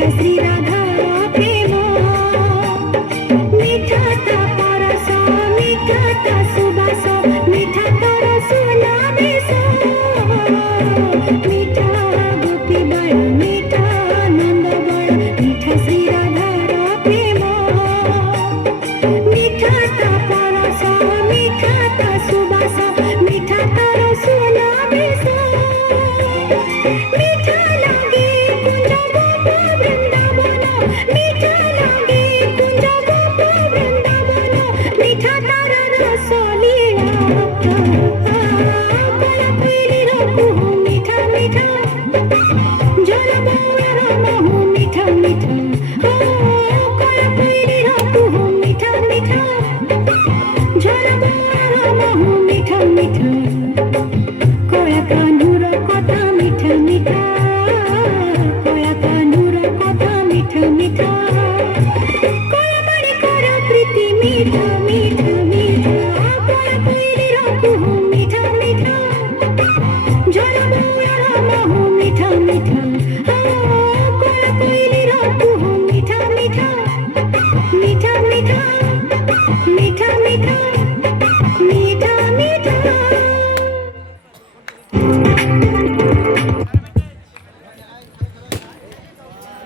श्री राधा प्रेम मीठा ता परस मीठा ता सुबास मीठा तर सुना बेस मीठा गोपी बाळ मीठा नंद बाळ मीठा श्री राधार प्रेम मीठा ता परस मीठा ता सुबास मीठा तर सुना बेस मीठा लागे कुंज गोप वृंदावन मीठा लागे कुंज गोप वृंदावन मीठा तार रस लीला कला पीली रघु मीठा मीठा जल बउएर महु मीठा मीठा कला पीली रघु मीठा मीठा जल बउएर महु मीठा मीठा कया कान्हुर कथा मीठा मीठा कया कान्हुर कथा मीठा मीठा